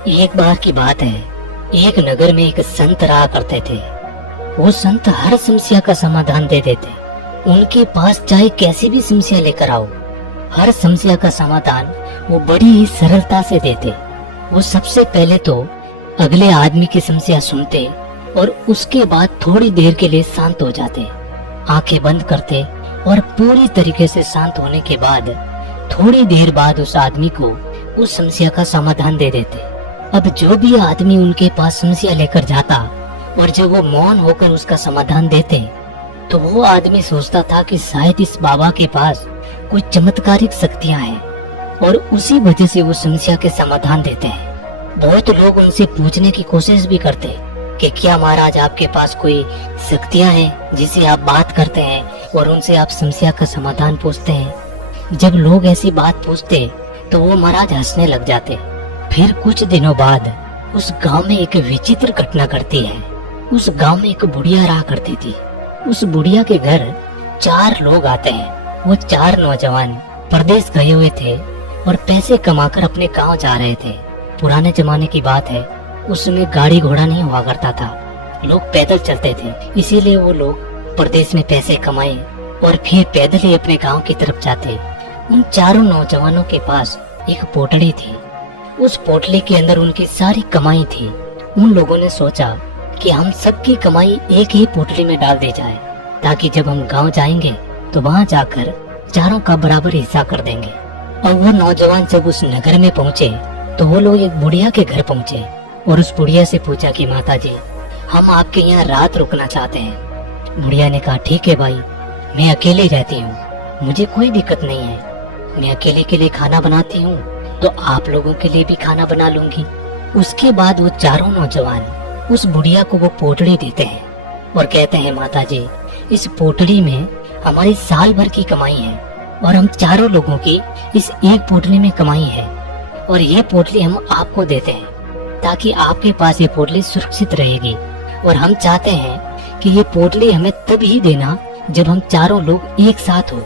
एक बार की बात है, एक नगर में एक संत रहा करते थे। वो संत हर समस्या का समाधान दे देते। उनके पास चाहे कैसी भी समस्या लेकर आओ, हर समस्या का समाधान वो बड़ी ही सरलता से देते। वो सबसे पहले तो अगले आदमी की समस्या सुनते और उसके बाद थोड़ी देर के लिए शांत हो जाते, आंखें बंद करते और पूरी तरीके से शांत होने के बाद थोड़ी देर बाद उस आदमी को उस समस्या का समाधान दे देते। अब जो भी आदमी उनके पास समस्या लेकर जाता और जब वो मौन होकर उसका समाधान देते, तो वो आदमी सोचता था कि शायद इस बाबा के पास कोई चमत्कारिक शक्तियां हैं और उसी वजह से वो समस्या के समाधान देते हैं। बहुत लोग उनसे पूछने की कोशिश भी करते कि क्या महाराज आपके पास कोई शक्तियां हैं जिसे आप बात करते हैं और उनसे आप समस्या का समाधान पूछते हैं। जब लोग ऐसी बात पूछते तो वो महाराज हंसने लग जाते। फिर कुछ दिनों बाद उस गांव में एक विचित्र घटना घटती है। उस गांव में एक बुढ़िया रहा करती थी। उस बुढ़िया के घर 4 लोग आते हैं। वो 4 नौजवान परदेश गए हुए थे और पैसे कमाकर अपने गांव जा रहे थे। पुराने जमाने की बात है, उसमें गाड़ी घोड़ा नहीं हुआ करता था, लोग पैदल चलते थे। इसीलिए वो लोग परदेश में पैसे कमाए और फिर पैदल ही अपने गांव की तरफ जाते। उन 4 नौजवानों के पास एक पोटली थी। उस पोटली के अंदर उनकी सारी कमाई थी। उन लोगों ने सोचा कि हम सबकी कमाई एक ही पोटली में डाल दी जाए, ताकि जब हम गांव जाएंगे तो वहां जाकर चारों का बराबर हिस्सा कर देंगे। और वो नौजवान जब उस नगर में पहुंचे तो वो लोग एक बुढ़िया के घर पहुंचे और उस बुढ़िया से पूछा कि माता जी, हम आपके यहाँ रात रुकना चाहते हैं। बुढ़िया ने कहा ठीक है भाई, मैं अकेले रहती हूँ, मुझे कोई दिक्कत नहीं है। मैं अकेले के लिए खाना बनाती हूँ तो आप लोगों के लिए भी खाना बना लूंगी। उसके बाद वो 4 नौजवान उस बुढ़िया को वो पोटली देते हैं और कहते हैं माता जी, इस पोटली में हमारी साल भर की कमाई है और हम 4 लोगों की इस एक पोटली में कमाई है और ये पोटली हम आपको देते हैं ताकि आपके पास ये पोटली सुरक्षित रहेगी। और हम चाहते हैं कि ये पोटली हमें तब ही देना जब हम 4 लोग एक साथ हो।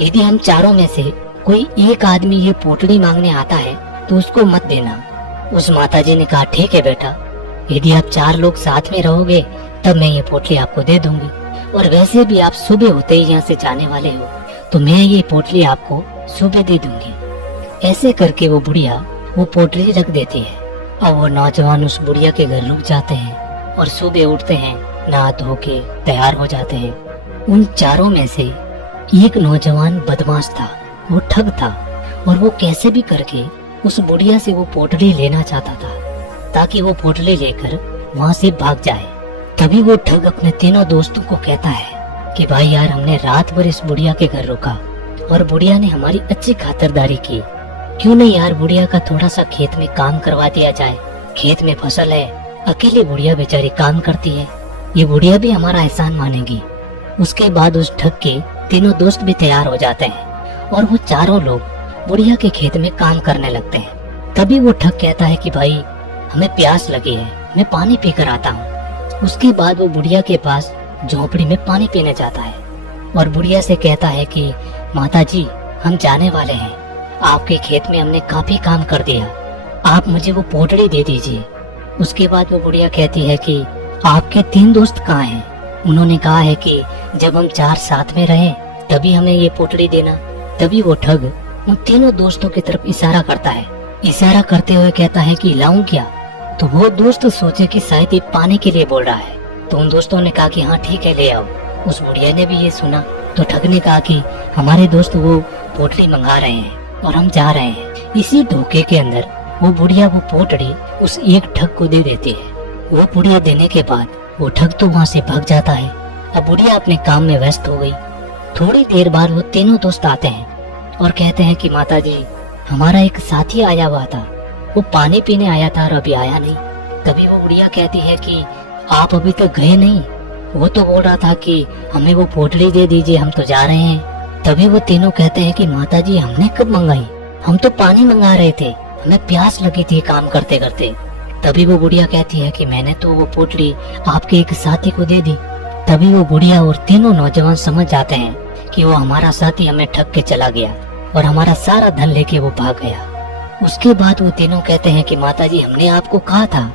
यदि हम 4 में से कोई एक आदमी ये पोटली मांगने आता है तो उसको मत देना। उस माताजी ने कहा ठीक है बेटा, यदि आप 4 लोग साथ में रहोगे तब मैं ये पोटली आपको दे दूंगी, और वैसे भी आप सुबह होते ही यहाँ से जाने वाले हो तो मैं ये पोटली आपको सुबह दे दूंगी। ऐसे करके वो बुढ़िया वो पोटली रख देती है। अब वो नौजवान उस बुढ़िया के घर रुक जाते हैं और सुबह उठते हैं, नहा धो के तैयार हो जाते हैं। उन 4 में से एक नौजवान बदमाश था, वो ठग था और वो कैसे भी करके उस बुढ़िया से वो पोटली लेना चाहता था ताकि वो पोटली लेकर वहाँ से भाग जाए। तभी वो ठग अपने तीनों दोस्तों को कहता है कि भाई यार, हमने रात भर इस बुढ़िया के घर रुका और बुढ़िया ने हमारी अच्छी खातिरदारी की, क्यों नहीं यार बुढ़िया का थोड़ा सा खेत में काम करवा दिया जाए। खेत में फसल है, अकेली बुढ़िया बेचारी काम करती है, ये बुढ़िया भी हमारा एहसान मानेगी। उसके बाद उस ठग के तीनों दोस्त भी तैयार हो जाते हैं और वो 4 लोग बुढ़िया के खेत में काम करने लगते हैं। तभी वो ठग कहता है कि भाई हमें प्यास लगी है, मैं पानी पीकर आता हूँ। उसके बाद वो बुढ़िया के पास झोपड़ी में पानी पीने जाता है और बुढ़िया से कहता है कि माता जी, हम जाने वाले हैं, आपके खेत में हमने काफी काम कर दिया, आप मुझे वो पोटली दे दीजिए। उसके बाद वो बुढ़िया कहती है कि आपके 3 दोस्त कहाँ हैं? उन्होंने कहा है कि जब हम 4 साथ में रहे तभी हमें ये पोटली देना। तभी वो ठग उन तीनों दोस्तों की तरफ इशारा करता है। इशारा करते हुए कहता है कि लाऊं क्या? तो वो दोस्त सोचे कि शायद ये पानी के लिए बोल रहा है, तो उन दोस्तों ने कहा कि हाँ ठीक है, ले आओ। उस बुढ़िया ने भी ये सुना तो ठग ने कहा कि हमारे दोस्त वो पोटली मंगा रहे हैं और हम जा रहे हैं। इसी धोखे के अंदर वो बुढ़िया वो पोटली उस एक ठग को दे देती है। वो बुढ़िया देने के बाद वो ठग तो वहाँ से भाग जाता है। अब बुढ़िया अपने काम में व्यस्त हो गई। थोड़ी देर बाद वो तीनों दोस्त आते हैं और कहते हैं कि माता जी, हमारा एक साथी आया हुआ था, वो पानी पीने आया था और अभी आया नहीं। तभी वो बुढ़िया कहती है कि आप अभी तक गए नहीं? वो तो बोल रहा था कि हमें वो पोटली दे दीजिए, हम तो जा रहे हैं। तभी वो तीनों कहते हैं कि माता जी, हमने कब मंगाई? हम तो पानी मंगा रहे थे, हमें प्यास लगी थी काम करते करते। तभी वो बुढ़िया कहती है कि मैंने तो वो पोटली आपके एक साथी को दे दी। तभी वो बुढ़िया और तीनों नौजवान समझ जाते हैं कि वो हमारा साथी हमें ठग के चला गया और हमारा सारा धन लेके वो भाग गया। उसके बाद वो तीनों कहते हैं कि माताजी, हमने आपको कहा था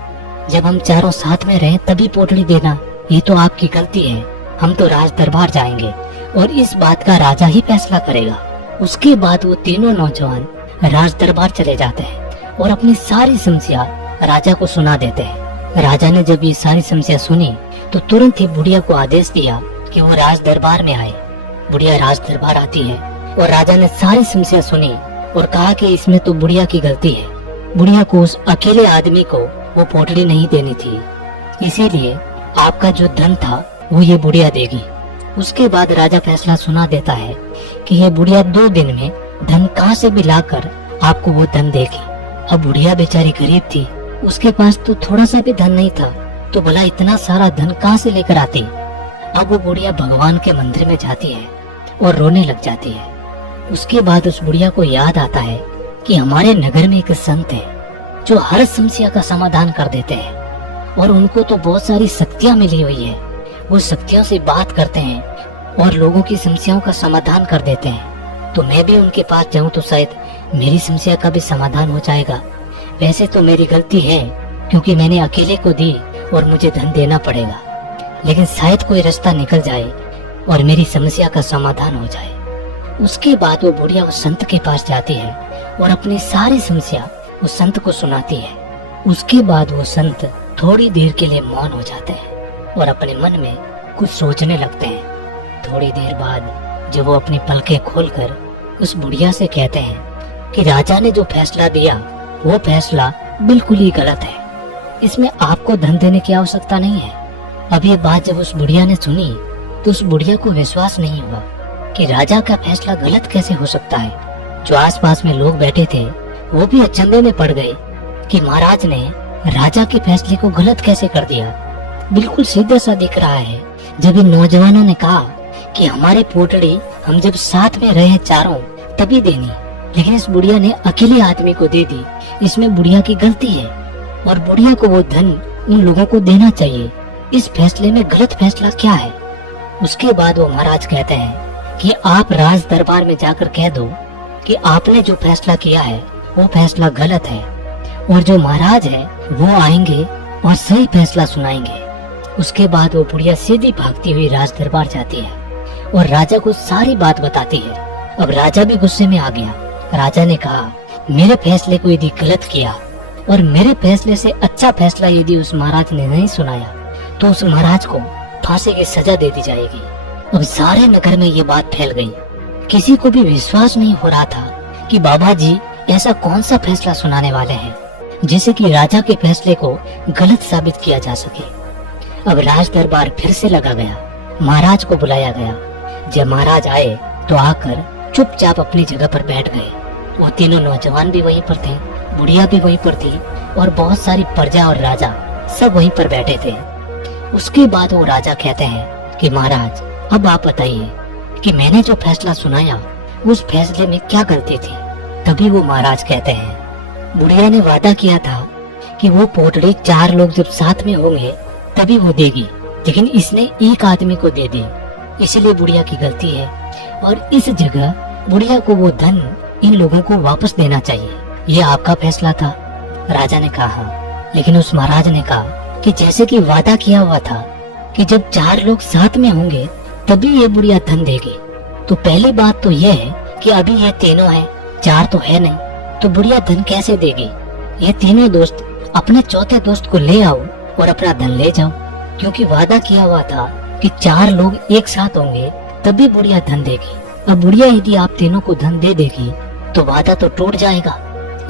जब हम चारों साथ में रहें तभी पोटली देना, ये तो आपकी गलती है। हम तो राज दरबार जाएंगे और इस बात का राजा ही फैसला करेगा। उसके बाद वो तीनों नौजवान राज दरबार चले जाते हैं और अपनी सारी समस्या राजा को सुना देते हैं। राजा ने जब ये सारी समस्या सुनी तो तुरंत ही बुढ़िया को आदेश दिया कि वो राज दरबार में आए। बुढ़िया राज दरबार आती है और राजा ने सारी समस्या सुनी और कहा कि इसमें तो बुढ़िया की गलती है। बुढ़िया को उस अकेले आदमी को वो पोटली नहीं देनी थी, इसीलिए आपका जो धन था वो ये बुढ़िया देगी। उसके बाद राजा फैसला सुना देता है कि ये बुढ़िया 2 दिन में धन कहाँ से भी लाकर आपको वो धन देगी। अब बुढ़िया बेचारी गरीब थी, उसके पास तो थोड़ा सा भी धन नहीं था, तो भला इतना सारा धन कहाँ से लेकर आती। अब वो बुढ़िया भगवान के मंदिर में जाती है और रोने लग जाती है। उसके बाद उस बुढ़िया को याद आता है कि हमारे नगर में एक संत है जो हर समस्या का समाधान कर देते हैं और उनको तो बहुत सारी शक्तियाँ मिली हुई है। वो शक्तियों से बात करते हैं और लोगों की समस्याओं का समाधान कर देते हैं। तो मैं भी उनके पास जाऊं तो शायद मेरी समस्या का भी समाधान हो जाएगा। वैसे तो मेरी गलती है क्योंकि मैंने अकेले को दी और मुझे धन देना पड़ेगा, लेकिन शायद कोई रास्ता निकल जाए और मेरी समस्या का समाधान हो जाए। उसके बाद वो बुढ़िया उस संत के पास जाती है और अपनी सारी समस्या उस संत को सुनाती है। उसके बाद वो संत थोड़ी देर के लिए मौन हो जाते हैं और अपने मन में कुछ सोचने लगते हैं। थोड़ी देर बाद जब वो अपनी पलकें खोलकर उस बुढ़िया से कहते हैं कि राजा ने जो फैसला दिया वो फैसला बिल्कुल ही गलत है, इसमें आपको धन देने की आवश्यकता नहीं है। अब ये बात जब उस बुढ़िया ने सुनी तो उस बुढ़िया को विश्वास नहीं हुआ कि राजा का फैसला गलत कैसे हो सकता है। जो आसपास में लोग बैठे थे वो भी अचंभे में पड़ गए कि महाराज ने राजा के फैसले को गलत कैसे कर दिया। बिल्कुल सीधा सा दिख रहा है। जब इन नौजवानों ने कहा कि हमारी पोटली हम जब साथ में रहे चारों तभी देनी, लेकिन इस बुढ़िया ने अकेले आदमी को दे दी, इसमें बुढ़िया की गलती है और बुढ़िया को वो धन उन लोगों को देना चाहिए। इस फैसले में गलत फैसला क्या है। उसके बाद वो महाराज कहते हैं कि आप राज दरबार में जाकर कह दो कि आपने जो फैसला किया है वो फैसला गलत है और जो महाराज है वो आएंगे और सही फैसला सुनाएंगे। उसके बाद वो बुढ़िया सीधी भागती हुई राज दरबार जाती है और राजा को सारी बात बताती है। अब राजा भी गुस्से में आ गया। राजा ने कहा, मेरे फैसले को यदि गलत किया और मेरे फैसले से अच्छा फैसला यदि उस महाराज ने नहीं सुनाया तो उस महाराज को फांसी की सजा दे दी जाएगी। अब सारे नगर में ये बात फैल गई। किसी को भी विश्वास नहीं हो रहा था कि बाबा जी ऐसा कौन सा फैसला सुनाने वाले हैं जिससे कि राजा के फैसले को गलत साबित किया जा सके। अब राज दरबार फिर से लगा गया। महाराज को बुलाया गया। जब महाराज आए तो आकर चुपचाप अपनी जगह पर बैठ गए। वो तीनों नौजवान भी वहीं पर थे, बुढ़िया भी वहीं पर थी और बहुत सारी प्रजा और राजा सब वहीं पर बैठे थे। उसके बाद वो राजा कहते हैं कि महाराज अब आप बताइए कि मैंने जो फैसला सुनाया उस फैसले में क्या गलती थी। तभी वो महाराज कहते हैं, बुढ़िया ने वादा किया था कि वो पोटली 4 लोग जब साथ में होंगे तभी वो देगी, लेकिन इसने एक आदमी को दे दी, इसलिए बुढ़िया की गलती है और इस जगह बुढ़िया को वो धन इन लोगों को वापस देना चाहिए। ये आपका फैसला था। राजा ने कहा, लेकिन उस महाराज ने कहा कि जैसे कि वादा किया हुआ था कि जब 4 लोग साथ में होंगे तभी ये बुढ़िया धन देगी। तो पहली बात तो यह है कि अभी ये तीनों हैं, 4 तो है नहीं, तो बुढ़िया धन कैसे देगी। ये तीनों दोस्त अपने चौथे दोस्त को ले आओ और अपना धन ले जाओ, क्योंकि वादा किया हुआ था कि 4 लोग एक साथ होंगे तभी बुढ़िया धन देगी। अब बुढ़िया यदि आप तीनों को धन दे देगी तो वादा तो टूट जाएगा,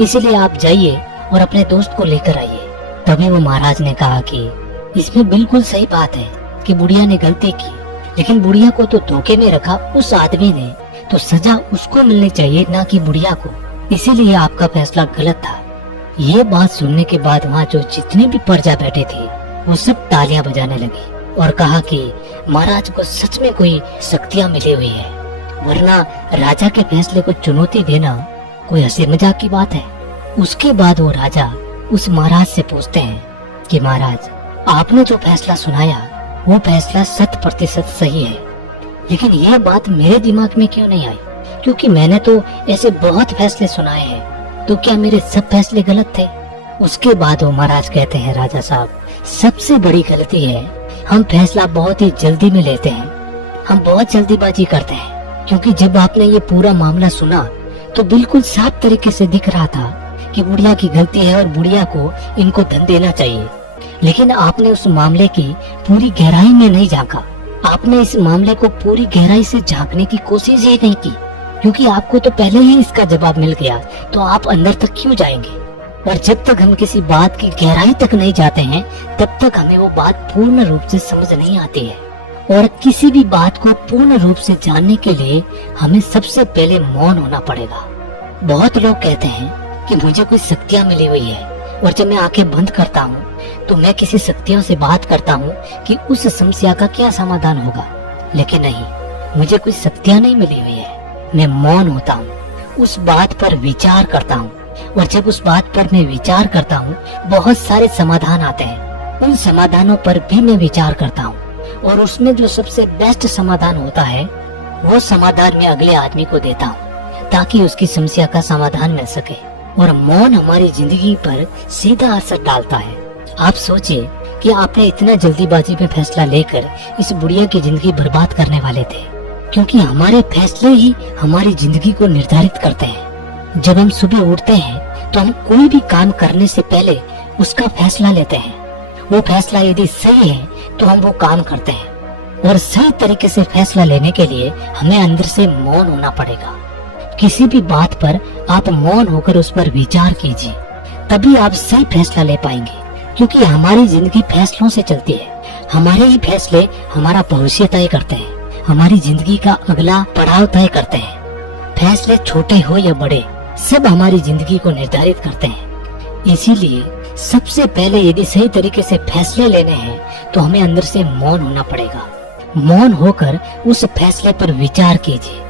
इसलिए आप जाइए और अपने दोस्त को लेकर आइए। तभी वो महाराज ने कहा कि इसमें बिल्कुल सही बात है कि बुढ़िया ने गलती की, लेकिन बुढ़िया को तो धोखे में रखा उस आदमी ने, तो सजा उसको मिलनी चाहिए ना कि बुढ़िया को, इसीलिए आपका फैसला गलत था। ये बात सुनने के बाद वहाँ जो जितने भी प्रजा बैठे थे वो सब तालियां बजाने लगी और कहा कि महाराज को सच में कोई शक्तियां मिली हुई है, वरना राजा के फैसले को चुनौती देना कोई हंसी मजाक की बात है। उसके बाद वो राजा उस महाराज से पूछते हैं कि महाराज आपने जो फैसला सुनाया वो फैसला 100% सही है, लेकिन यह बात मेरे दिमाग में क्यों नहीं आई, क्योंकि मैंने तो ऐसे बहुत फैसले सुनाए हैं तो क्या मेरे सब फैसले गलत थे? उसके बाद वो महाराज कहते हैं, राजा साहब, सबसे बड़ी गलती है हम फैसला बहुत ही जल्दी में लेते हैं, हम बहुत जल्दीबाजी करते हैं। क्योंकि जब आपने ये पूरा मामला सुना तो बिल्कुल साफ तरीके से दिख रहा था कि बुढ़िया की गलती है और बुढ़िया को इनको धन देना चाहिए। लेकिन आपने उस मामले की पूरी गहराई में नहीं झांका। आपने इस मामले को पूरी गहराई से झांकने की कोशिश ही नहीं की, क्योंकि आपको तो पहले ही इसका जवाब मिल गया, तो आप अंदर तक क्यों जाएंगे? और जब तक हम किसी बात की गहराई तक नहीं जाते हैं तब तक हमें वो बात पूर्ण रूप से समझ नहीं आती है। और किसी भी बात को पूर्ण रूप से जानने के लिए हमें सबसे पहले मौन होना पड़ेगा। बहुत लोग कहते हैं कि मुझे कोई शक्तियाँ मिली हुई है, और जब मैं आंखें बंद करता हूँ तो मैं किसी शक्तियों से बात करता हूँ कि उस समस्या का क्या समाधान होगा। लेकिन नहीं, मुझे कोई शक्तियाँ नहीं मिली हुई है। मैं मौन होता हूँ, उस बात पर विचार करता हूँ, और जब उस बात पर मैं विचार करता हूँ बहुत सारे समाधान आते हैं। उन समाधानों पर भी मैं विचार करता हूँ, और उसमें जो सबसे बेस्ट समाधान होता है वो समाधान मैं अगले आदमी को देता हूँ, ताकि उसकी समस्या का समाधान मिल सके। और मौन हमारी जिंदगी पर सीधा असर डालता है। आप सोचिए कि आपने इतना जल्दीबाजी में फैसला लेकर इस बुढ़िया की जिंदगी बर्बाद करने वाले थे, क्योंकि हमारे फैसले ही हमारी जिंदगी को निर्धारित करते हैं। जब हम सुबह उठते हैं तो हम कोई भी काम करने से पहले उसका फैसला लेते हैं। वो फैसला यदि सही है तो हम वो काम करते हैं, और सही तरीके से फैसला लेने के लिए हमें अंदर से मौन होना पड़ेगा। किसी भी बात पर आप मौन होकर उस पर विचार कीजिए, तभी आप सही फैसला ले पाएंगे। क्योंकि हमारी जिंदगी फैसलों से चलती है। हमारे ही फैसले हमारा भविष्य तय करते हैं, हमारी जिंदगी का अगला पड़ाव तय करते हैं। फैसले छोटे हो या बड़े, सब हमारी जिंदगी को निर्धारित करते हैं। इसीलिए सबसे पहले यदि सही तरीके से फैसले लेने हैं तो हमें अंदर से मौन होना पड़ेगा। मौन होकर उस फैसले पर विचार कीजिए।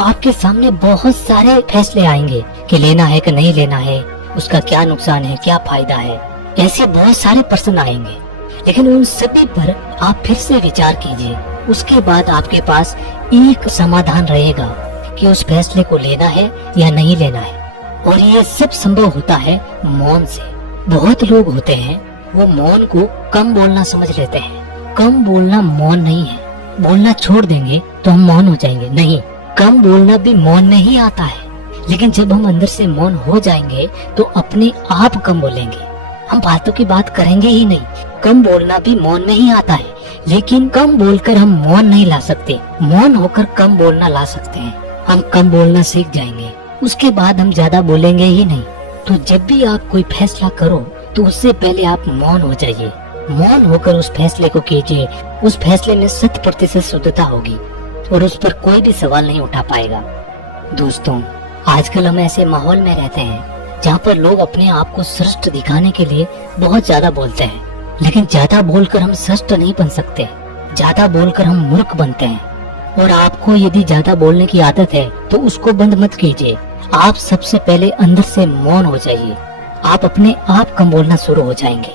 आपके सामने बहुत सारे फैसले आएंगे कि लेना है कि नहीं लेना है, उसका क्या नुकसान है, क्या फायदा है। ऐसे बहुत सारे प्रश्न आएंगे, लेकिन उन सभी पर आप फिर से विचार कीजिए। उसके बाद आपके पास एक समाधान रहेगा कि उस फैसले को लेना है या नहीं लेना है। और ये सब संभव होता है मौन से। बहुत लोग होते हैं वो मौन को कम बोलना समझ लेते हैं। कम बोलना मौन नहीं है। बोलना छोड़ देंगे तो हम मौन हो जाएंगे, नहीं, कम बोलना भी मौन में ही आता है। लेकिन जब हम अंदर से मौन हो जाएंगे तो अपने आप कम बोलेंगे, हम फालतू की बात करेंगे ही नहीं। कम बोलना भी मौन में ही आता है, लेकिन कम बोलकर हम मौन नहीं ला सकते। मौन होकर कम बोलना ला सकते हैं। हम कम बोलना सीख जाएंगे, उसके बाद हम ज्यादा बोलेंगे ही नहीं। तो जब भी आप कोई फैसला करो तो उससे पहले आप मौन हो जाइए। मौन होकर उस फैसले को कीजिए। उस फैसले में 100% शुद्धता होगी और उस पर कोई भी सवाल नहीं उठा पाएगा। दोस्तों, आजकल हम ऐसे माहौल में रहते हैं जहाँ पर लोग अपने आप को श्रेष्ठ दिखाने के लिए बहुत ज्यादा बोलते हैं, लेकिन ज्यादा बोलकर हम श्रेष्ठ नहीं बन सकते। ज्यादा बोलकर हम मूर्ख बनते हैं। और आपको यदि ज्यादा बोलने की आदत है तो उसको बंद मत कीजिए। आप सबसे पहले अंदर से मौन हो जाइए। आप अपने आप कम बोलना शुरू हो जाएंगे।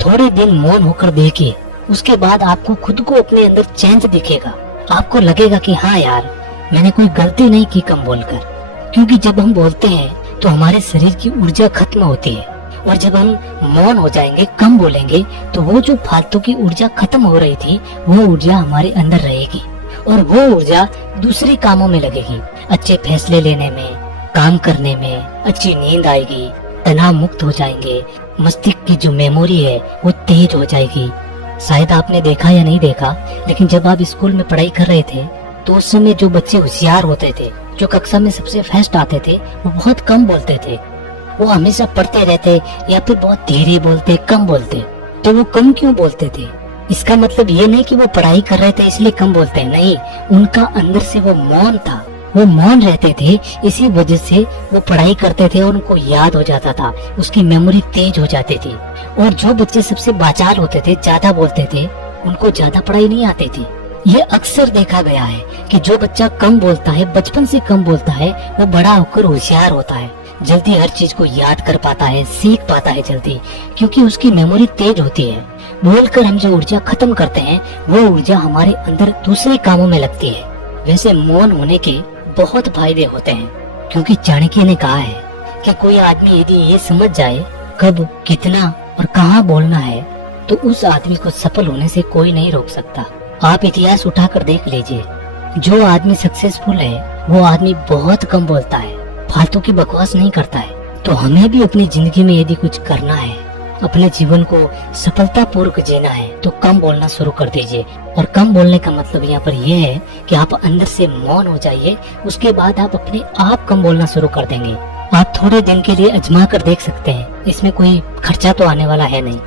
थोड़े दिन मौन होकर देखिए, उसके बाद आपको खुद को अपने अंदर चेंज दिखेगा। आपको लगेगा कि हाँ यार, मैंने कोई गलती नहीं की कम बोलकर। क्योंकि जब हम बोलते हैं तो हमारे शरीर की ऊर्जा खत्म होती है, और जब हम मौन हो जाएंगे, कम बोलेंगे, तो वो जो फालतू की ऊर्जा खत्म हो रही थी वो ऊर्जा हमारे अंदर रहेगी, और वो ऊर्जा दूसरे कामों में लगेगी। अच्छे फैसले लेने में, काम करने में, अच्छी नींद आएगी, तनाव मुक्त हो जाएंगे, मस्तिष्क की जो मेमोरी है वो तेज हो जाएगी। शायद आपने देखा या नहीं देखा, लेकिन जब आप स्कूल में पढ़ाई कर रहे थे तो उस समय जो बच्चे होशियार होते थे, जो कक्षा में सबसे फर्स्ट आते थे, वो बहुत कम बोलते थे। वो हमेशा पढ़ते रहते या फिर बहुत धीरे बोलते, कम बोलते। तो वो कम क्यों बोलते थे? इसका मतलब ये नहीं कि वो पढ़ाई कर रहे थे इसलिए कम बोलते हैं, नहीं, उनका अंदर से वो मौन था। वो मौन रहते थे, इसी वजह से वो पढ़ाई करते थे और उनको याद हो जाता था, उसकी मेमोरी तेज हो जाती थी। और जो बच्चे सबसे बाचाल होते थे, ज्यादा बोलते थे, उनको ज्यादा पढ़ाई नहीं आती थी। ये अक्सर देखा गया है कि जो बच्चा कम बोलता है, बचपन से कम बोलता है, वो बड़ा होकर होशियार होता है, जल्दी हर चीज को याद कर पाता है, सीख पाता है जल्दी, क्योंकि उसकी मेमोरी तेज होती है। बोलकर हम जो ऊर्जा खत्म करते हैं वो ऊर्जा हमारे अंदर दूसरे कामों में लगती है। वैसे मौन होने के बहुत फायदे होते हैं, क्योंकि चाणक्य ने कहा है कि कोई आदमी यदि ये समझ जाए कब, कितना और कहाँ बोलना है, तो उस आदमी को सफल होने से कोई नहीं रोक सकता। आप इतिहास उठाकर देख लीजिए, जो आदमी सक्सेसफुल है वो आदमी बहुत कम बोलता है, फालतू की बकवास नहीं करता है। तो हमें भी अपनी जिंदगी में यदि कुछ करना है, अपने जीवन को सफलता पूर्वक जीना है, तो कम बोलना शुरू कर दीजिए। और कम बोलने का मतलब यहाँ पर यह है कि आप अंदर से मौन हो जाइए, उसके बाद आप अपने आप कम बोलना शुरू कर देंगे। आप थोड़े दिन के लिए आजमा कर देख सकते हैं, इसमें कोई खर्चा तो आने वाला है नहीं।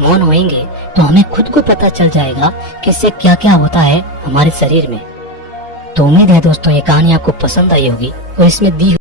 मौन होएंगे तो हमें खुद को पता चल जाएगा कि इससे क्या क्या होता है हमारे शरीर में। तो उम्मीद है दोस्तों ये कहानी आपको पसंद आई होगी और इसमें दी